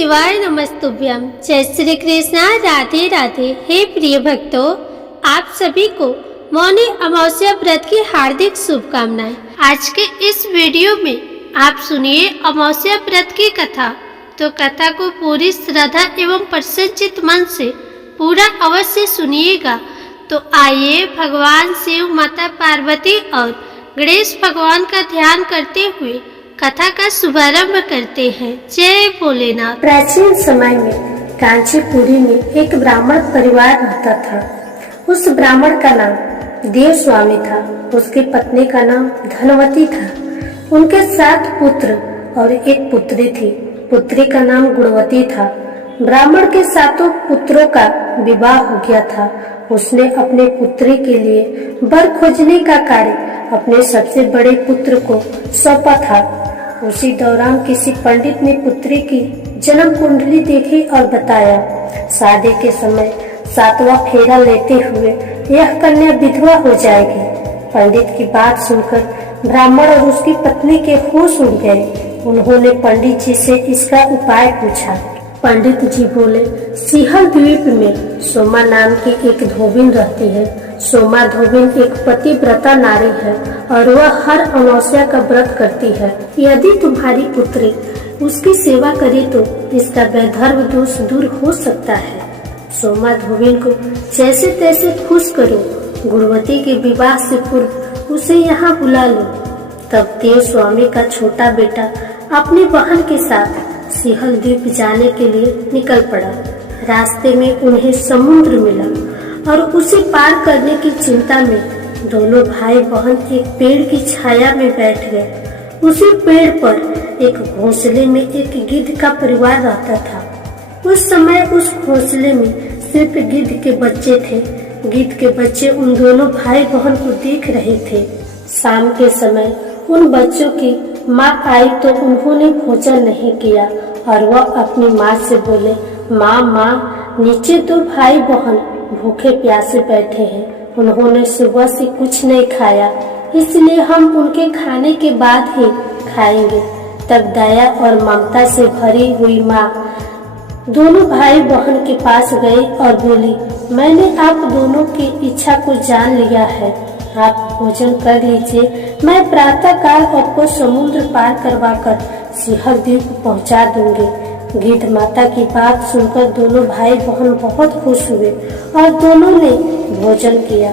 शिवाय नमस्तुभ्यम। जय श्री कृष्णा। राधे राधे। हे प्रिय भक्तों, आप सभी को मौनी अमावस्या व्रत की हार्दिक शुभकामनाएं। आज के इस वीडियो में आप सुनिए अमावस्या व्रत की कथा। तो कथा को पूरी श्रद्धा एवं प्रसन्नचित मन से पूरा अवश्य सुनिएगा। तो आइए भगवान शिव, माता पार्वती और गणेश भगवान का ध्यान करते हुए कथा का शुभारंभ करते हैं। जय भोलेनाथ। प्राचीन समय में कांचीपुरी में एक ब्राह्मण परिवार रहता था। उस ब्राह्मण का नाम देव स्वामी था। उसकी पत्नी का नाम धनवती था। उनके 7 पुत्र और एक पुत्री थी। पुत्री का नाम गुणवती था। ब्राह्मण के 7 पुत्रों का विवाह हो गया था। उसने अपने पुत्री के लिए वर खोजने का कार्य अपने सबसे बड़े पुत्र को सौंपा था। उसी दौरान किसी पंडित ने पुत्री की जन्म कुंडली देखी और बताया। शादी के समय 7वां फेरा लेते हुए यह कन्या विधवा हो जाएगी। पंडित की बात सुनकर ब्राह्मण और उसकी पत्नी के होश उड़ गए। उन्होंने पंडित जी से इसका उपाय पूछा। पंडित जी बोले, सिंहल द्वीप में सोमा नाम की एक धोबिन रहती है। सोमा धोबिन एक पतिव्रता नारी है और वह हर अमावस्या का व्रत करती है। यदि तुम्हारी पुत्री उसकी सेवा करे तो इसका वैधर्म दोष दूर हो सकता है। सोमा धोबिन को जैसे तैसे खुश करो। गुणवती के विवाह से पूर्व उसे यहाँ बुला लो। तब देव स्वामी का छोटा बेटा अपनी बहन के साथ सिंहल द्वीप जाने के लिए निकल पड़ा। रास्ते में उन्हें समुद्र मिला और उसे पार करने की चिंता में दोनों भाई बहन एक पेड़ की छाया में बैठ गए। उसी पेड़ पर एक घोंसले में एक गिद्ध का परिवार रहता था। उस समय उस घोंसले में सिर्फ गिद्ध के बच्चे थे। गिद्ध के बच्चे उन दोनों भाई बहन को देख रहे थे। शाम के समय उन बच्चों की माँ आई तो उन्होंने भोजन नहीं किया और वह अपनी माँ से बोले, माँ, नीचे 2 भाई बहन भूखे प्यासे बैठे हैं। उन्होंने सुबह से कुछ नहीं खाया, इसलिए हम उनके खाने के बाद ही खाएंगे। तब दया और ममता से भरी हुई माँ दोनों भाई बहन के पास गई और बोली, मैंने आप दोनों की इच्छा को जान लिया है। आप भोजन कर लीजिए। मैं प्रातः काल आपको समुद्र पार करवाकर सिंहल द्वीप पहुँचा दूंगी। गिद्ध माता की बात सुनकर दोनों भाई बहन बहुत खुश हुए और दोनों ने भोजन किया।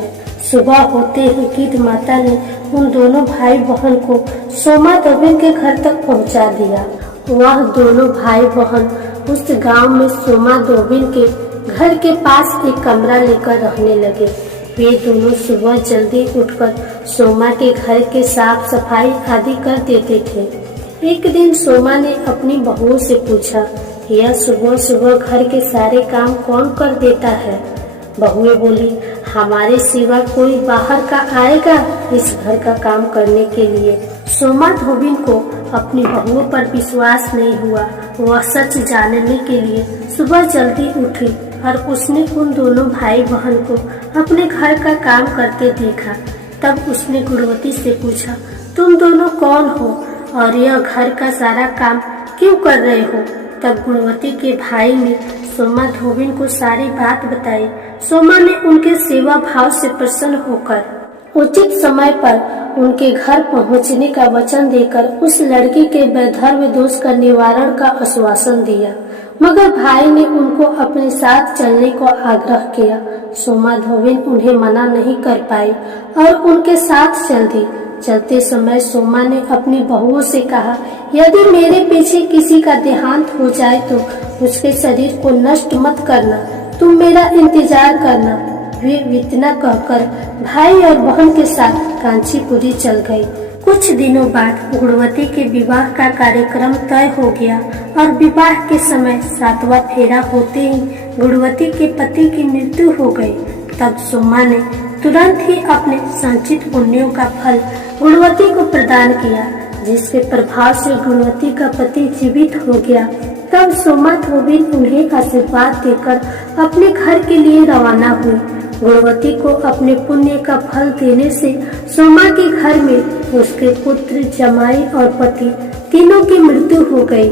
सुबह होते ही गिद्ध माता ने उन दोनों भाई बहन को सोमा धोबिन के घर तक पहुंचा दिया। वह दोनों भाई बहन उस गांव में सोमा धोबिन के घर के पास एक कमरा लेकर रहने लगे। वे दोनों सुबह जल्दी उठकर सोमा के घर के साफ सफाई आदि कर देते थे। एक दिन सोमा ने अपनी बहुओं से पूछा, यह सुबह सुबह घर के सारे काम कौन कर देता है? बहुएं बोली, हमारे सिवा कोई बाहर का आएगा इस घर का काम करने के लिए। सोमा धोबिन को अपनी बहुओं पर विश्वास नहीं हुआ। वह सच जानने के लिए सुबह जल्दी उठी और उसने उन दोनों भाई बहन को अपने घर का काम करते देखा। तब उसने गुणवती से पूछा, तुम दोनों कौन हो और यह घर का सारा काम क्यों कर रहे हो? तब गुणवती के भाई ने सोमा धोबिन को सारी बात बताई। सोमा ने उनके सेवा भाव से प्रसन्न होकर उचित समय पर उनके घर पहुंचने का वचन देकर उस लड़की के वैधर्म दोष का निवारण का आश्वासन दिया। मगर भाई ने उनको अपने साथ चलने को आग्रह किया। सोमा धोबिन उन्हें मना नहीं कर पाई और उनके साथ चल दी। चलते समय सोमा ने अपनी बहुओं से कहा, यदि मेरे पीछे किसी का देहांत हो जाए तो उसके शरीर को नष्ट मत करना, तुम मेरा इंतजार करना। वे इतना कहकर भाई और बहन के साथ कांचीपुरी चल गई। कुछ दिनों बाद गुणवती के विवाह का कार्यक्रम तय हो गया और विवाह के समय 7वां फेरा होते ही गुणवती के पति की मृत्यु हो गई। तब सोमा ने तुरंत ही अपने संचित पुण्यों का फल गुणवती को प्रदान किया, जिसके प्रभाव से गुणवती का पति जीवित हो गया। तब सोमा धोबिन उन्हें आशीर्वाद देकर अपने घर के लिए रवाना हुई। गुणवती को अपने पुण्य का फल देने से सोमा के घर में उसके पुत्र, जमाई और पति तीनों की मृत्यु हो गई।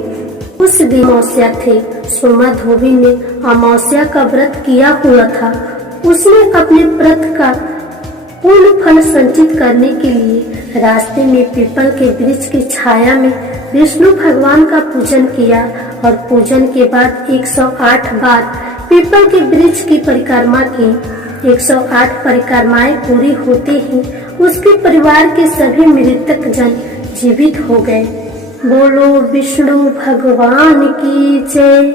उस दिन अमावस्या थे। सोना धोबी ने अमावस्या का व्रत किया हुआ था। उसने अपने व्रत का पूर्ण फल संचित करने के लिए रास्ते में पीपल के वृक्ष की छाया में विष्णु भगवान का पूजन किया और पूजन के बाद 108 बार पीपल के वृक्ष की परिक्रमा की। 108 परिक्रमाएं पूरी होते ही उसके परिवार के सभी मृतक जन जीवित हो गए। बोलो विष्णु भगवान की जय,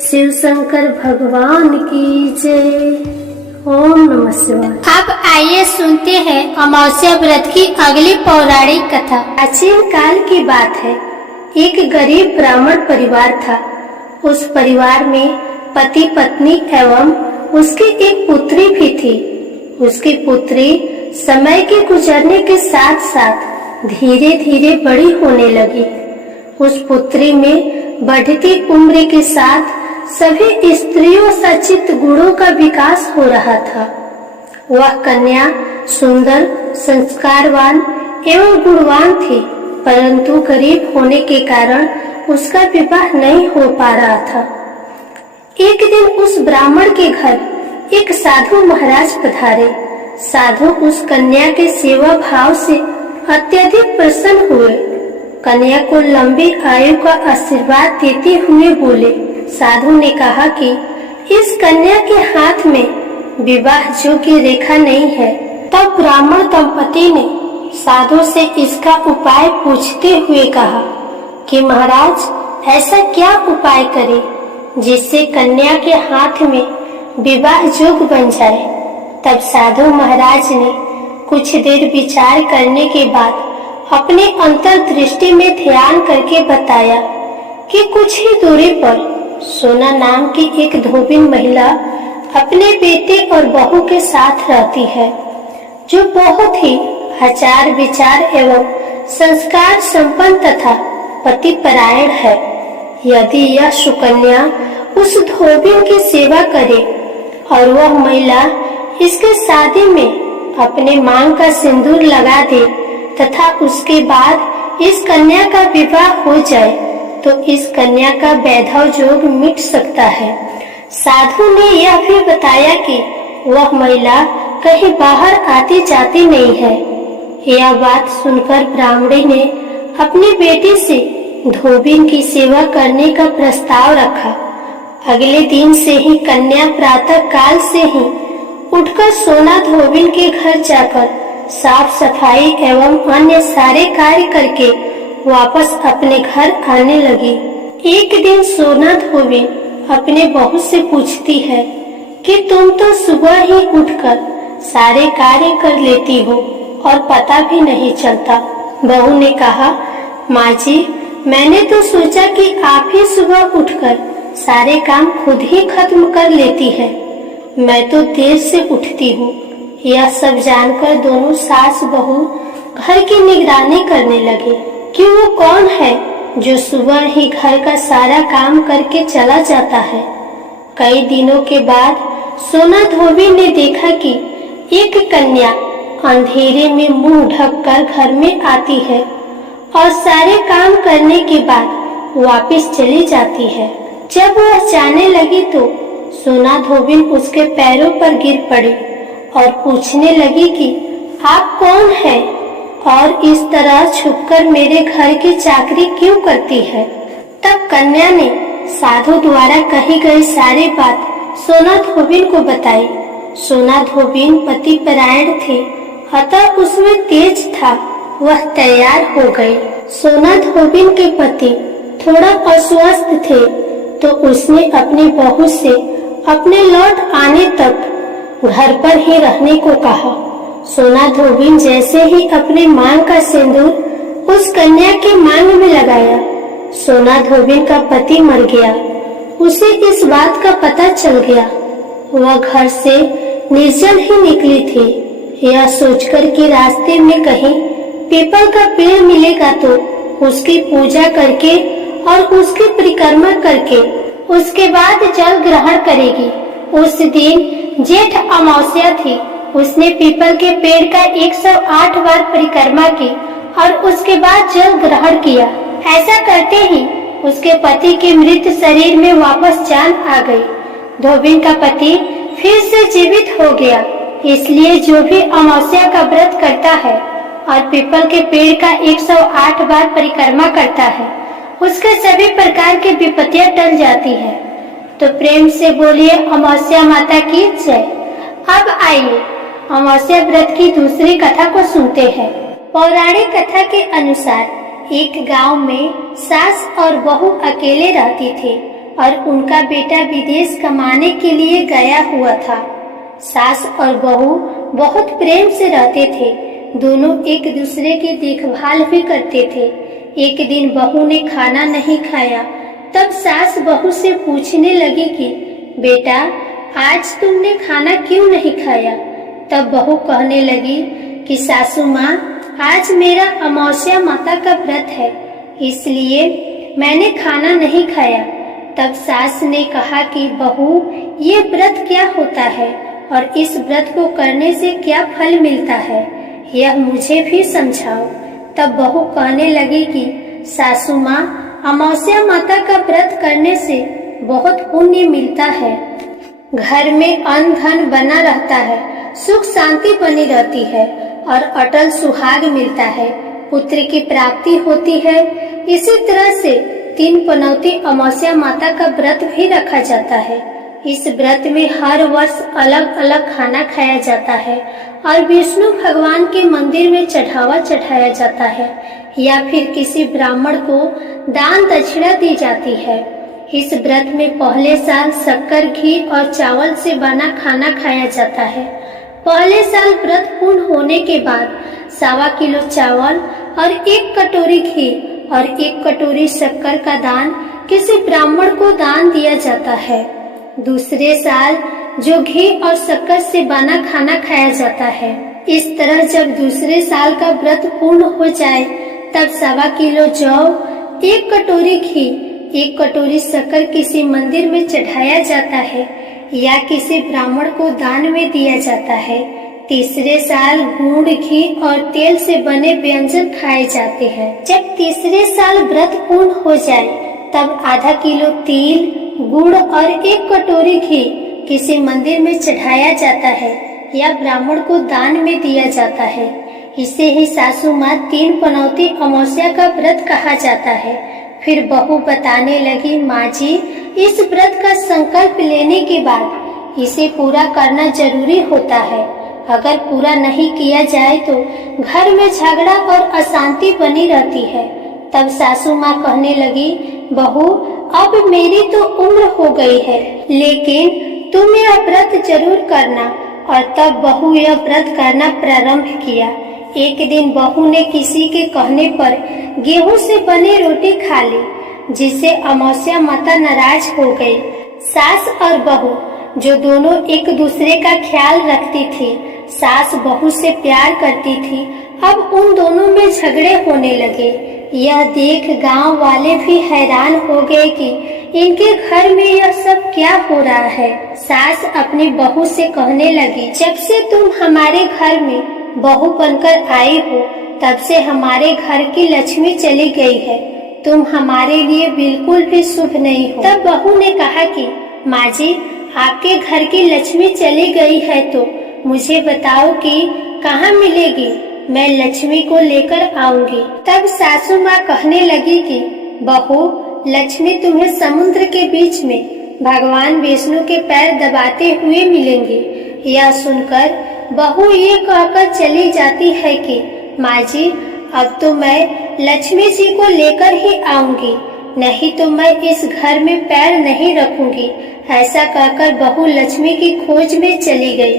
शिव शंकर भगवान की जय। ओम नमः शिवाय। अब आइए सुनते हैं अमावस्या व्रत की अगली पौराणिक कथा। प्राचीन काल की बात है। एक गरीब ब्राह्मण परिवार था। उस परिवार में पति पत्नी एवं उसकी एक पुत्री भी थी। उसकी पुत्री समय के गुजरने के साथ साथ धीरे धीरे बड़ी होने लगी। उस पुत्री में बढ़ती उम्र के साथ सभी स्त्रियों सचित गुणों का विकास हो रहा था। वह कन्या सुंदर, संस्कारवान एवं गुणवान थी, परंतु गरीब होने के कारण उसका विवाह नहीं हो पा रहा था। एक दिन उस ब्राह्मण के घर एक साधु महाराज पधारे। साधु उस कन्या के सेवा भाव से अत्यधिक प्रसन्न हुए। कन्या को लंबी आयु का आशीर्वाद देते हुए बोले। साधु ने कहा कि इस कन्या के हाथ में विवाह योग्य रेखा नहीं है। तब ब्राह्मण दंपति ने साधु से इसका उपाय पूछते हुए कहा कि महाराज ऐसा क्या उपाय करें जिससे कन्या के हाथ में विवाह योग्य बन जाए। तब साधु महाराज ने कुछ देर विचार करने के बाद अपने अंतर्दृष्टि में ध्यान करके बताया कि कुछ ही दूरी पर सोना नाम की एक धोबिन महिला अपने बेटे और बहू के साथ रहती है, जो बहुत ही आचार विचार एवं संस्कार संपन्न तथा पतिपरायण है। यदि यह सुकन्या उस धोबिन की सेवा करे और वह महिला इसके शादी में अपने मांग का सिंदूर लगा दे तथा उसके बाद इस कन्या का विवाह हो जाए तो इस कन्या का वैधव योग मिट सकता है। साधु ने यह भी बताया कि वह महिला कहीं बाहर आती जाती नहीं है। यह बात सुनकर ब्राह्मणी ने अपनी बेटी से धोबिन की सेवा करने का प्रस्ताव रखा। अगले दिन से ही कन्या प्रातः काल से ही उठकर सोना धोबिन के घर जाकर साफ सफाई एवं अन्य सारे कार्य करके वापस अपने घर आने लगी। एक दिन सोना धोबिन अपने बहू से पूछती है कि तुम तो सुबह ही उठकर सारे कार्य कर लेती हो और पता भी नहीं चलता। बहू ने कहा, माँ जी, मैंने तो सोचा कि आप ही सुबह उठकर सारे काम खुद ही खत्म कर लेती है। मैं तो देर से उठती हूँ। यह सब जानकर दोनों सास बहू घर की निगरानी करने लगे कि वो कौन है जो सुबह ही घर का सारा काम करके चला जाता है। कई दिनों के बाद सोना धोबी ने देखा कि एक कन्या अंधेरे में मुंह ढककर घर में आती है और सारे काम करने के बाद वापस चली जाती है। जब वह जाने लगी तो सोना धोबिन उसके पैरों पर गिर पड़ी और पूछने लगी कि आप कौन हैं और इस तरह छुपकर मेरे घर की चाकरी क्यों करती है। तब कन्या ने साधु द्वारा कही गई सारी बात सोना धोबिन को बताई। सोना धोबिन पतिपरायण थे, अतः उसमें तेज था। वह तैयार हो गई। सोना धोबिन के पति थोड़ा अस्वस्थ थे तो उसने अपनी बहू से अपने लौट आने तक घर पर ही रहने को कहा। सोना धोबिन जैसे ही अपने मांग का सिंदूर उस कन्या के मांग में लगाया, सोना धोबिन का पति मर गया। उसे इस बात का पता चल गया। वह घर से निर्जल ही निकली थी। यह सोचकर कि रास्ते में कहीं पीपल का पेड़ मिलेगा तो उसकी पूजा करके और उसकी परिक्रमा करके उसके बाद जल ग्रहण करेगी। उस दिन जेठ अमावस्या थी। उसने पीपल के पेड़ का 108 बार परिक्रमा की और उसके बाद जल ग्रहण किया। ऐसा करते ही उसके पति के मृत शरीर में वापस जान आ गई। धोबिन का पति फिर से जीवित हो गया। इसलिए जो भी अमावस्या का व्रत करता है और पीपल के पेड़ का 108 बार परिक्रमा करता है, उसके सभी प्रकार की विपत्तियां टल जाती है। तो प्रेम से बोलिए अमावस्या माता की जय। अब आइए अमावस्या व्रत की दूसरी कथा को सुनते हैं। पौराणिक कथा के अनुसार एक गांव में सास और बहू अकेले रहती थे और उनका बेटा विदेश कमाने के लिए गया हुआ था। सास और बहू बहुत प्रेम से रहते थे। दोनों एक दूसरे की देखभाल भी करते थे। एक दिन बहू ने खाना नहीं खाया, तब सास बहू से पूछने लगी कि बेटा, आज तुमने खाना क्यों नहीं खाया? तब बहू कहने लगी कि सासू माँ, आज मेरा अमावस्या माता का व्रत है, इसलिए मैंने खाना नहीं खाया। तब सास ने कहा कि बहू, ये व्रत क्या होता है और इस व्रत को करने से क्या फल मिलता है, यह मुझे भी समझाओ। तब बहू कहने लगी कि सासू माँ, अमावस्या माता का व्रत करने से बहुत पुण्य मिलता है। घर में अन्न धन बना रहता है, सुख शांति बनी रहती है और अटल सुहाग मिलता है, पुत्र की प्राप्ति होती है। इसी तरह से 3 पनौती अमावस्या माता का व्रत भी रखा जाता है। इस व्रत में हर वर्ष अलग अलग खाना खाया जाता है और विष्णु भगवान के मंदिर में चढ़ावा चढ़ाया जाता है या फिर किसी ब्राह्मण को दान दक्षिणा दी जाती है। इस व्रत में पहले साल शक्कर, घी और चावल से बना खाना खाया जाता है। पहले साल व्रत पूर्ण होने के बाद 1.25 किलो चावल और 1 कटोरी घी और 1 कटोरी शक्कर का दान किसी ब्राह्मण को दान दिया जाता है। दूसरे साल जो घी और शक्कर से बना खाना खाया जाता है। इस तरह जब दूसरे साल का व्रत पूर्ण हो जाए तब 1.25 किलो जौ, 1 कटोरी घी, 1 कटोरी शक्कर किसी मंदिर में चढ़ाया जाता है या किसी ब्राह्मण को दान में दिया जाता है। तीसरे साल गुड़, घी और तेल से बने व्यंजन खाए जाते हैं। जब तीसरे साल व्रत पूर्ण हो जाए तब आधा किलो तिल, गुड़ और 1 कटोरी घी किसी मंदिर में चढ़ाया जाता है या ब्राह्मण को दान में दिया जाता है। इसे ही सासू माँ 3 पनौती अमावस्या का व्रत कहा जाता है। फिर बहू बताने लगी, माँ जी, इस व्रत का संकल्प लेने के बाद इसे पूरा करना जरूरी होता है। अगर पूरा नहीं किया जाए तो घर में झगड़ा और अशांति बनी रहती है। तब सासू माँ कहने लगी, बहू, अब मेरी तो उम्र हो गई है, लेकिन तुम यह व्रत जरूर करना। और तब बहू यह व्रत करना प्रारंभ किया। एक दिन बहू ने किसी के कहने पर गेहूं से बनी रोटी खा ली, जिससे अमावस्या माता नाराज हो गई। सास और बहू जो दोनों एक दूसरे का ख्याल रखती थी, सास बहू से प्यार करती थी, अब उन दोनों में झगड़े होने लगे। यह देख गांव वाले भी हैरान हो गए कि इनके घर में यह सब क्या हो रहा है। सास अपनी बहू से कहने लगी, जब से तुम हमारे घर में बहू बनकर आई हो, तब से हमारे घर की लक्ष्मी चली गई है। तुम हमारे लिए बिल्कुल भी शुभ नहीं हो। तब बहू ने कहा कि माँ जी, आपके घर की लक्ष्मी चली गई है तो मुझे बताओ कि कहाँ मिलेगी, मैं लक्ष्मी को लेकर आऊंगी। तब सासू माँ कहने लगी कि बहू, लक्ष्मी तुम्हें समुद्र के बीच में भगवान विष्णु के पैर दबाते हुए मिलेंगी। यह सुनकर बहू ये कहकर चली जाती है कि माँ जी, अब तो मैं लक्ष्मी जी को लेकर ही आऊंगी, नहीं तो मैं इस घर में पैर नहीं रखूंगी। ऐसा कहकर बहू लक्ष्मी की खोज में चली गई।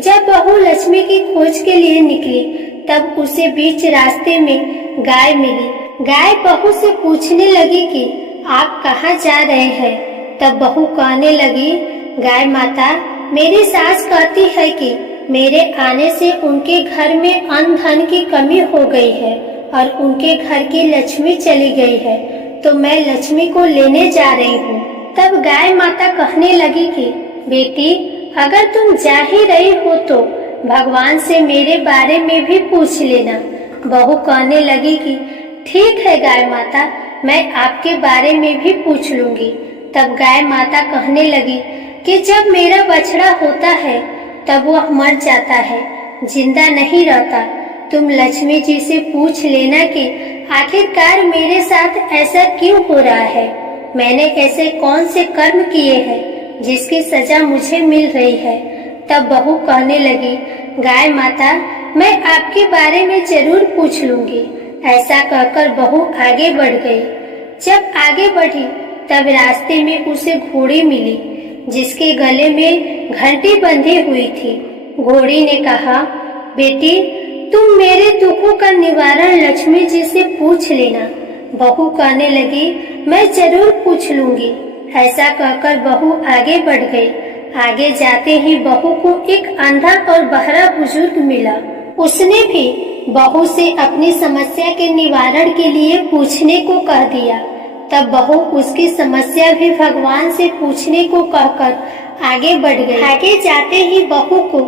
जब बहू लक्ष्मी की खोज के लिए निकली तब उसे बीच रास्ते में गाय मिली। गाय बहू से पूछने लगी कि आप कहाँ जा रहे हैं? तब बहू कहने लगी, गाय माता, मेरी सास कहती है कि मेरे आने से उनके घर में अन्न धन की कमी हो गई है और उनके घर की लक्ष्मी चली गई है, तो मैं लक्ष्मी को लेने जा रही हूँ। तब गाय माता कहने लगी कि बेटी, अगर तुम जा ही रही हो तो भगवान से मेरे बारे में भी पूछ लेना। बहू कहने लगी कि ठीक है गाय माता, मैं आपके बारे में भी पूछ लूंगी। तब गाय माता कहने लगी कि जब मेरा बछड़ा होता है तब वह मर जाता है, जिंदा नहीं रहता। तुम लक्ष्मी जी से पूछ लेना कि आखिरकार मेरे साथ ऐसा क्यों हो रहा है। मैंने ऐसे कौन से कर्म किए हैं जिसकी सजा मुझे मिल रही है। तब बहू कहने लगी, गाय माता, मैं आपके बारे में जरूर पूछ लूंगी। ऐसा कहकर बहू आगे बढ़ गई। जब आगे बढ़ी तब रास्ते में उसे घोड़ी मिली जिसके गले में घंटी बंधी हुई थी। घोड़ी ने कहा, बेटी, तुम मेरे दुखों का निवारण लक्ष्मी जी से पूछ लेना। बहू कहने लगी, मैं जरूर पूछ लूंगी। ऐसा कहकर बहू आगे बढ़ गई। आगे जाते ही बहू को एक अंधा और बहरा बुजुर्ग मिला। उसने भी बहू से अपनी समस्या के निवारण के लिए पूछने को कह दिया। तब बहू उसकी समस्या भी भगवान से पूछने को कहकर आगे बढ़ गई। आगे जाते ही बहू को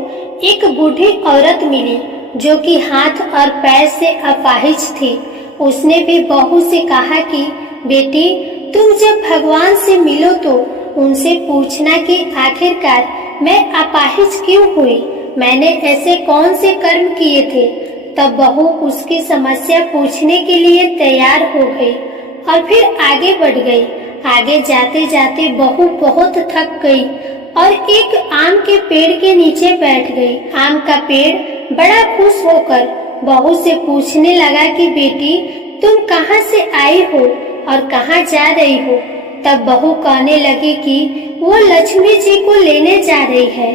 एक बूढ़ी औरत मिली जो कि हाथ और पैर से अपाहिज थी। उसने भी बहू से कहा कि बेटी, तुम जब भगवान से मिलो तो उनसे पूछना कि आखिरकार मैं अपाहिज क्यों हुई, मैंने ऐसे कौन से कर्म किए थे। तब बहू उसकी समस्या पूछने के लिए तैयार हो गई और फिर आगे बढ़ गई। आगे जाते जाते बहू बहुत थक गई और एक आम के पेड़ के नीचे बैठ गई। आम का पेड़ बड़ा खुश होकर बहू से पूछने लगा कि बेटी, तुम कहाँ से आई हो और कहाँ जा रही हो। तब बहू कहने लगी कि वो लक्ष्मी जी को लेने जा रही है।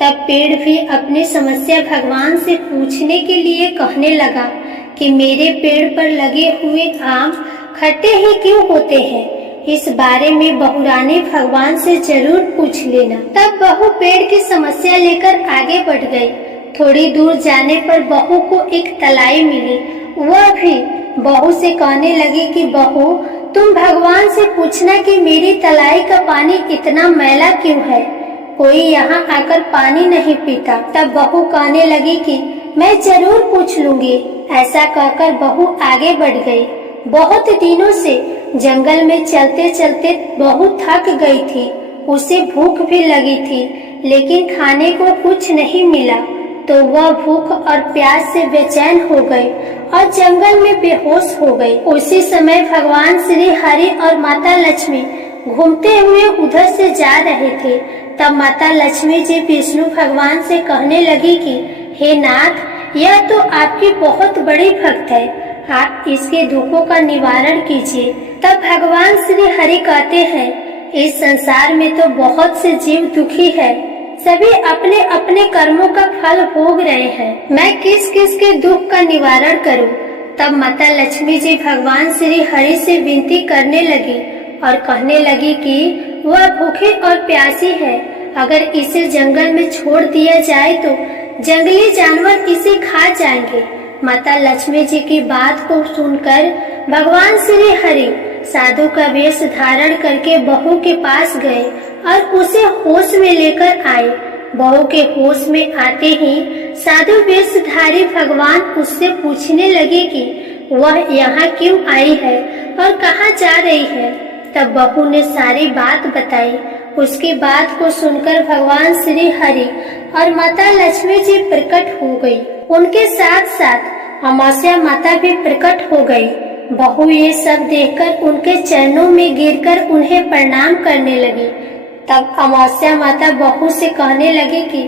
तब पेड़ भी अपनी समस्या भगवान से पूछने के लिए कहने लगा कि मेरे पेड़ पर लगे हुए आम खट्टे ही क्यों होते हैं, इस बारे में बहुरानी भगवान से जरूर पूछ लेना। तब बहू पेड़ की समस्या लेकर आगे बढ़ गई। थोड़ी दूर जाने पर बहू को एक तलाई मिली। वह भी बहू से कहने लगी कि बहू, तुम भगवान से पूछना कि मेरी तलाई का पानी इतना मैला क्यों है, कोई यहाँ आकर पानी नहीं पीता। तब बहू कहने लगी कि मैं जरूर पूछ लूंगी। ऐसा कहकर बहू आगे बढ़ गई। बहुत दिनों से जंगल में चलते चलते बहू थक गई थी। उसे भूख भी लगी थी, लेकिन खाने को कुछ नहीं मिला तो वह भूख और प्यास से बेचैन हो गई और जंगल में बेहोश हो गई। उसी समय भगवान श्री हरि और माता लक्ष्मी घूमते हुए उधर से जा रहे थे। तब माता लक्ष्मी जी विष्णु भगवान से कहने लगी कि हे नाथ, यह तो आपकी बहुत बड़ी भक्त है, आप इसके दुखों का निवारण कीजिए। तब भगवान श्री हरि कहते हैं, इस संसार में तो बहुत से जीव दुखी है, सभी अपने अपने कर्मों का फल भोग रहे हैं, मैं किस किस के दुख का निवारण करूं। तब माता लक्ष्मी जी भगवान श्री हरि से विनती करने लगी और कहने लगी कि वह भूखे और प्यासी है, अगर इसे जंगल में छोड़ दिया जाए तो जंगली जानवर इसे खा जाएंगे। माता लक्ष्मी जी की बात को सुनकर भगवान श्री हरि साधु का वेश धारण करके बहू के पास गए और उसे होश में लेकर आए। बहू के होश में आते ही साधु वेशधारी भगवान उससे पूछने लगे कि वह यहाँ क्यों आई है और कहाँ जा रही है। तब बहू ने सारी बात बताई। उसकी बात को सुनकर भगवान श्री हरि और माता लक्ष्मी जी प्रकट हो गई। उनके साथ साथ अमावस्या माता भी प्रकट हो गई। बहू ये सब देखकर उनके चरणों में गिरकर उन्हें प्रणाम करने लगी। तब अमावस्या माता बहू से कहने लगी कि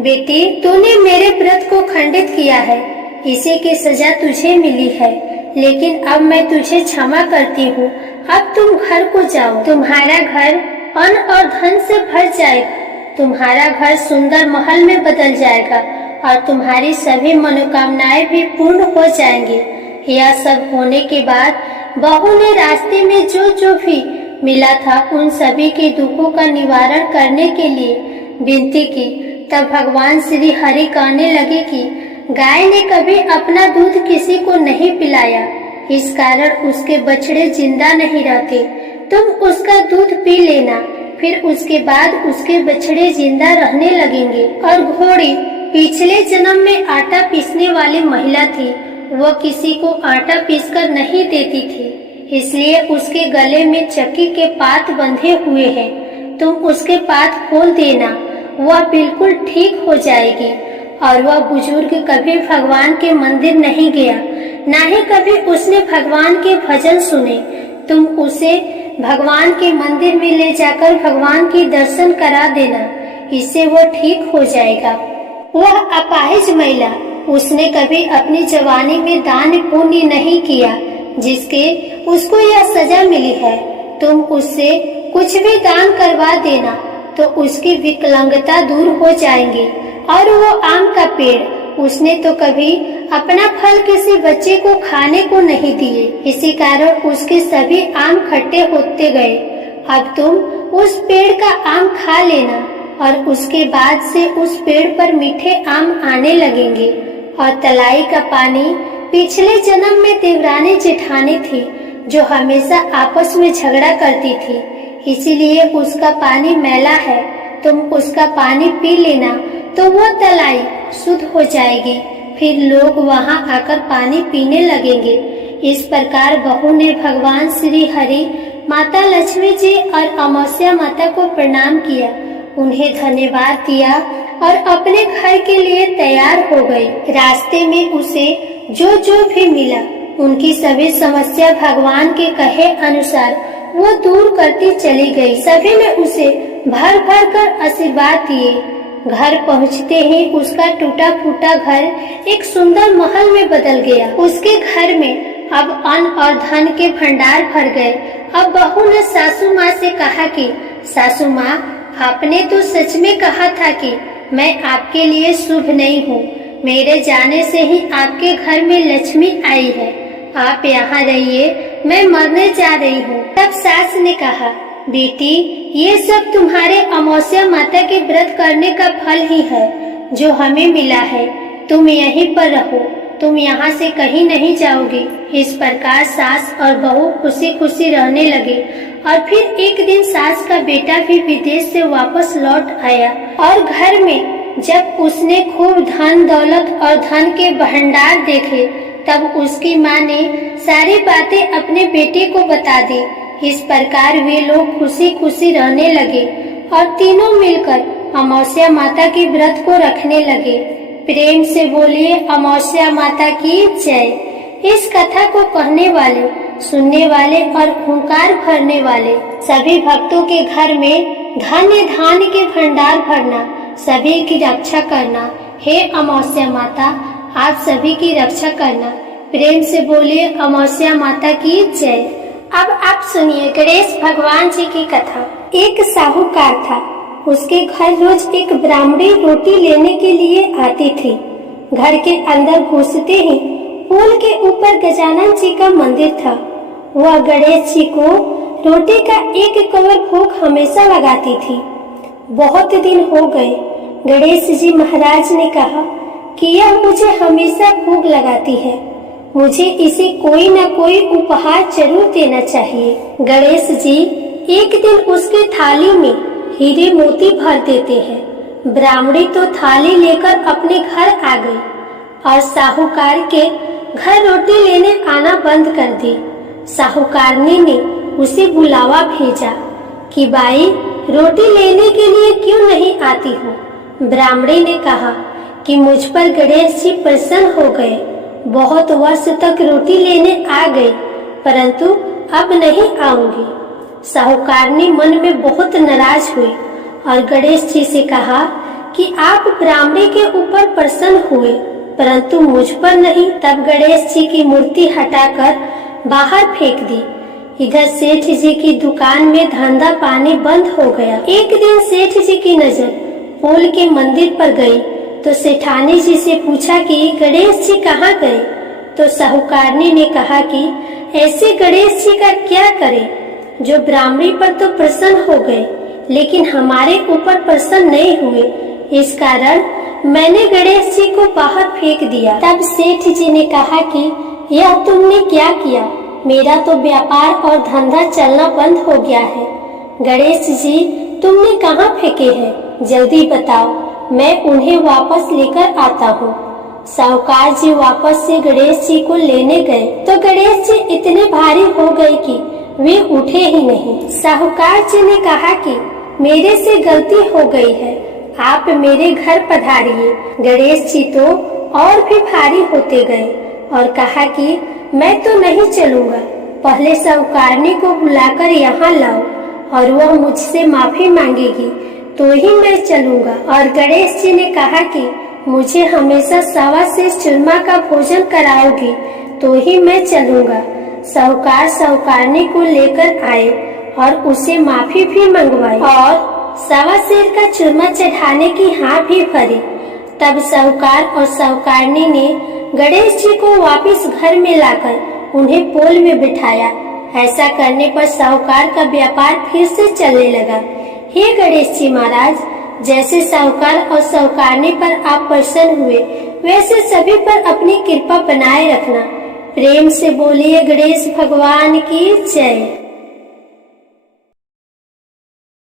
बेटी, तूने मेरे व्रत को खंडित किया है, इसी की सजा तुझे मिली है, लेकिन अब मैं तुझे क्षमा करती हूँ। अब तुम घर को जाओ, तुम्हारा घर अन्न और धन से भर जाएगा, तुम्हारा घर सुंदर महल में बदल जाएगा और तुम्हारी सभी मनोकामनाएं भी पूर्ण हो जाएंगी। यह सब होने के बाद बहू ने रास्ते में जो जो भी मिला था उन सभी के दुखों का निवारण करने के लिए विनती की। तब भगवान श्री हरि कहने लगे कि गाय ने कभी अपना दूध किसी को नहीं पिलाया, इस कारण उसके बछड़े जिंदा नहीं रहते। तुम उसका दूध पी लेना, फिर उसके बाद उसके बछड़े जिंदा रहने लगेंगे। और घोड़ी पिछले जन्म में आटा पीसने वाली महिला थी, वह किसी को आटा पीसकर नहीं देती थी, इसलिए उसके गले में चक्की के पात बंधे हुए हैं। तुम उसके पात खोल देना, वह बिल्कुल ठीक हो जाएगी। और वह बुजुर्ग कभी भगवान के मंदिर नहीं गया, ना ही कभी उसने भगवान के भजन सुने। तुम उसे भगवान के मंदिर में ले जाकर भगवान के दर्शन करा देना, इससे वह ठीक हो जाएगा। वह अपाहिज महिला, उसने कभी अपनी जवानी में दान पुण्य नहीं किया, जिसके उसको यह सजा मिली है। तुम उससे कुछ भी दान करवा देना तो उसकी विकलांगता दूर हो जाएंगी। और वो आम का पेड़, उसने तो कभी अपना फल किसी बच्चे को खाने को नहीं दिए, इसी कारण उसके सभी आम खट्टे होते गए। अब तुम उस पेड़ का आम खा लेना और उसके बाद से उस पेड़ पर मीठे आम आने लगेंगे। और तलाई का पानी पिछले जन्म में देवरानी जेठानी थी, जो हमेशा आपस में झगड़ा करती थी, इसीलिए उसका पानी मैला है। तुम उसका पानी पी लेना तो वो तलाई शुद्ध हो जाएगी, फिर लोग वहाँ आकर पानी पीने लगेंगे। इस प्रकार बहू ने भगवान श्री हरि, माता लक्ष्मी जी और अमावस्या माता को प्रणाम किया, उन्हें धन्यवाद दिया और अपने घर के लिए तैयार हो गई। रास्ते में उसे जो जो भी मिला, उनकी सभी समस्या भगवान के कहे अनुसार वो दूर करती चली गई। सभी ने उसे भर भर कर आशीर्वाद दिए। घर पहुंचते ही उसका टूटा फूटा घर एक सुंदर महल में बदल गया। उसके घर में अब अन्न और धन के भंडार भर गए। अब बहू ने सासू माँ से कहा कि सासू माँ, आपने तो सच में कहा था कि मैं आपके लिए शुभ नहीं हूँ। मेरे जाने से ही आपके घर में लक्ष्मी आई है। आप यहाँ रहिए, मैं मरने जा रही हूँ। तब सास ने कहा, बेटी, ये सब तुम्हारे अमावस्या माता के व्रत करने का फल ही है जो हमें मिला है। तुम यहीं पर रहो, तुम यहाँ से कहीं नहीं जाओगे। इस प्रकार सास और बहू खुशी खुशी रहने लगे। और फिर एक दिन सास का बेटा भी विदेश से वापस लौट आया और घर में जब उसने खूब धन दौलत और धन के भंडार देखे, तब उसकी माँ ने सारी बातें अपने बेटे को बता दी। इस प्रकार वे लोग खुशी खुशी रहने लगे और तीनों मिलकर अमावस्या माता के व्रत को रखने लगे। प्रेम से बोलिए अमावस्या माता की जय। इस कथा को कहने वाले, सुनने वाले और हुंकार भरने वाले सभी भक्तों के घर में धन्य धान्य के भंडार भरना, सभी की रक्षा करना। हे अमावस्या माता, आप सभी की रक्षा करना। प्रेम से बोलिए अमावस्या माता की जय। अब आप सुनिए गणेश भगवान जी की कथा। एक साहूकार था, उसके घर रोज एक ब्राह्मणी रोटी लेने के लिए आती थी। घर के अंदर घुसते ही पुल के ऊपर गजानन जी का मंदिर था। वह गणेश जी को रोटी का एक कवर भोग हमेशा लगाती थी। बहुत दिन हो गए। गणेश जी महाराज ने कहा कि यह मुझे हमेशा भोग लगाती है, मुझे इसे कोई न कोई उपहार जरूर देना चाहिए। गणेश जी एक दिन उसके थाली में हीरे मोती भर देते हैं। ब्राह्मणी तो थाली लेकर अपने घर आ गई और साहूकार के घर रोटी लेने आना बंद कर दी। साहूकारनी ने उसे बुलावा भेजा कि बाई, रोटी लेने के लिए क्यों नहीं आती हो। ब्राह्मणी ने कहा कि मुझ पर गणेश जी प्रसन्न हो गए, बहुत वर्ष तक रोटी लेने आ गई, परंतु अब नहीं आऊंगी। साहूकारनी मन में बहुत नाराज हुई और गणेश जी से कहा कि आप ब्राह्मणी के ऊपर प्रसन्न हुए, परंतु मुझ पर नहीं। तब गणेश जी की मूर्ति हटाकर बाहर फेंक दी। इधर सेठ जी की दुकान में धंधा पानी बंद हो गया। एक दिन सेठ जी की नजर पुल के मंदिर पर गई तो सेठानी जी से पूछा कि गणेश जी कहाँ गए। तो साहूकारनी ने कहा कि ऐसे गणेश जी का क्या करें जो ब्राह्मणी पर तो प्रसन्न हो गए, लेकिन हमारे ऊपर प्रसन्न नहीं हुए। इस कारण मैंने गणेश जी को बाहर फेंक दिया। तब सेठ जी ने कहा कि यह तुमने क्या किया, मेरा तो व्यापार और धंधा चलना बंद हो गया है। गणेश जी तुमने कहाँ फेंके हैं, जल्दी बताओ, मैं उन्हें वापस लेकर आता हूँ। साहूकार जी वापस से गणेश जी को लेने गए तो गणेश जी इतने भारी हो गए कि वे उठे ही नहीं। साहूकार जी ने कहा कि मेरे से गलती हो गई है, आप मेरे घर पधारिए। गणेश जी तो और भी भारी होते गए और कहा कि मैं तो नहीं चलूंगा, पहले साहूकारनी को बुलाकर यहाँ लाओ और वह मुझसे माफी मांगेगी तो ही मैं चलूंगा। और गणेश जी ने कहा कि मुझे हमेशा 1.25 सेर चूरमा का भोजन कराओगी तो ही मैं चलूंगा। साहूकार साहूकारनी को लेकर आए और उसे माफी भी मंगवाई और 1.25 सेर का चूरमा चढ़ाने की हाँ भी भरी। तब साहूकार और साहूकारनी ने गणेश जी को वापस घर में लाकर उन्हें पोल में बिठाया। ऐसा करने पर साहूकार का व्यापार फिर से चलने लगा। हे गणेश जी महाराज, जैसे साहूकार और साहूकारनी पर आप प्रसन्न हुए वैसे सभी पर अपनी कृपा बनाए रखना। प्रेम से बोलिए गणेश भगवान की जय।